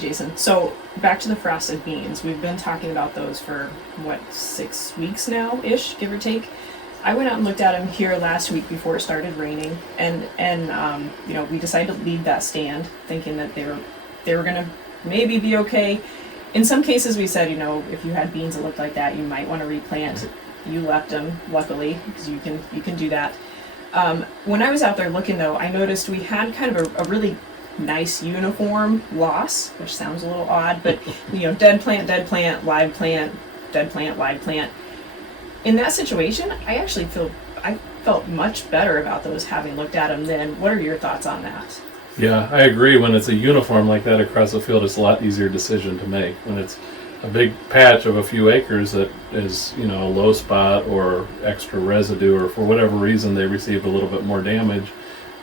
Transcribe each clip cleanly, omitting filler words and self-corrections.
Jason. So back to the frosted beans. We've been talking about those for, 6 weeks now-ish, give or take. I went out and looked at them here last week before it started raining, and we decided to leave that stand, thinking that they were gonna maybe be okay. In some cases, we said, if you had beans that looked like that, you might want to replant. You left them, luckily, because you can do that. When I was out there looking, though, I noticed we had kind of a really nice uniform loss, which sounds a little odd, but dead plant, live plant, dead plant, live plant. In that situation, I felt much better about those having looked at them then. What are your thoughts on that? Yeah, I agree. When it's a uniform like that across the field, it's a lot easier decision to make. When it's a big patch of a few acres that is, a low spot or extra residue, or for whatever reason they received a little bit more damage,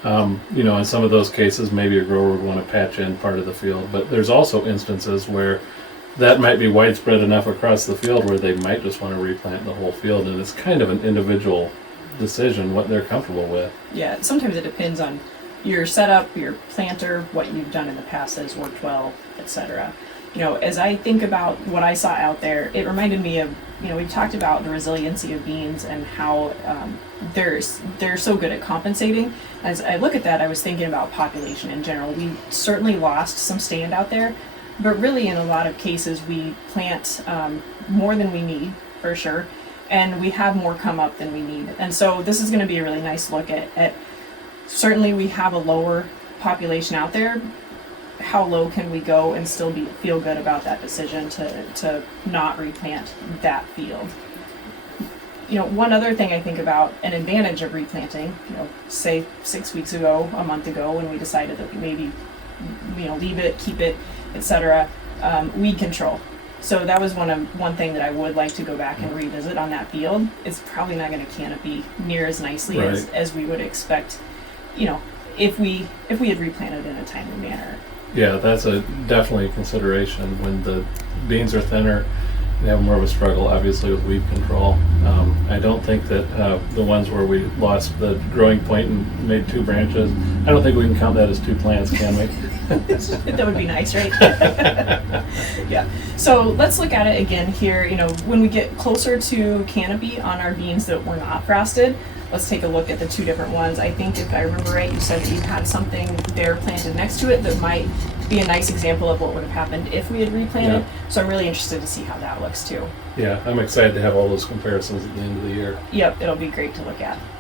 in some of those cases, maybe a grower would want to patch in part of the field. But there's also instances where that might be widespread enough across the field where they might just want to replant the whole field, and it's kind of an individual decision what they're comfortable with. Yeah, sometimes it depends on your setup, your planter, what you've done in the past that has worked well, etc. As I think about what I saw out there, it reminded me of, we talked about the resiliency of beans and how they're so good at compensating. As I look at that, I was thinking about population in general. We certainly lost some stand out there, but really in a lot of cases we plant more than we need, for sure, and we have more come up than we need. And so this is going to be a really nice look at certainly we have a lower population out there. How low can we go and still feel good about that decision to not replant that field? One other thing I think about, an advantage of replanting, say 6 weeks ago, a month ago, when we decided that maybe, leave it, keep it, etc., weed control. So that was one thing that I would like to go back and revisit on that field. It's probably not going to canopy near as nicely as we would expect, if we had replanted in a timely manner. Yeah, that's definitely a consideration. When the beans are thinner, they have more of a struggle, obviously, with weed control. I don't think that the ones where we lost the growing point and made 2 branches, I don't think we can count that as 2 plants, can we? That would be nice, right? Yeah. So let's look at it again here. When we get closer to canopy on our beans that were not frosted, let's take a look at the 2 different ones. I think if I remember right, you said that you had something there planted next to it that might be a nice example of what would have happened if we had replanted. Yeah. So I'm really interested to see how that looks too. Yeah, I'm excited to have all those comparisons at the end of the year. Yep, it'll be great to look at.